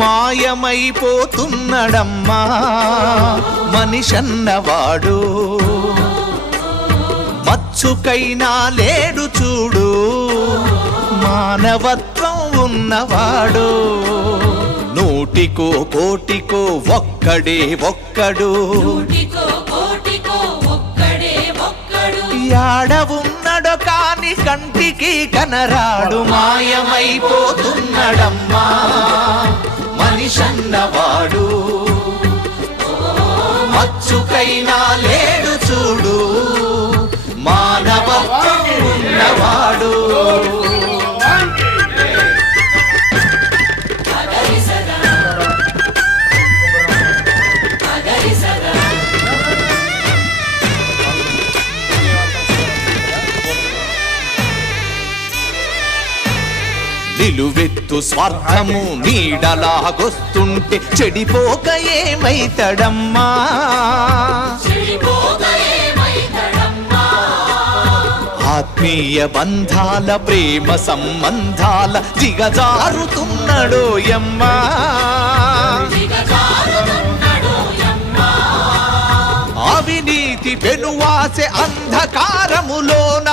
మాయమైపోతున్నడమ్మా మనిషన్నవాడు, మచ్చుకైనా లేడు చూడు మానవత్వం ఉన్నవాడు. నూటికో కోటికో ఒక్కడే ఒక్కడు, యాడ ఉన్నడో కాని కంటికి కనరాడు. మాయమైపోతున్నడమ్మా మనిషన్నవాడు, మచ్చుకైనా లేడు చూడు మానవత్వం ఉన్నవాడు. నిలువెత్తు స్వార్థము నీడలాగొస్తుంటే చెడిపోక ఏమైతడమ్మా, ఆత్మీయ బంధాల ప్రేమ సంబంధాల దిగజారుతున్నడోయమ్మా. అవినీతి పెనువాసె అంధకారములోన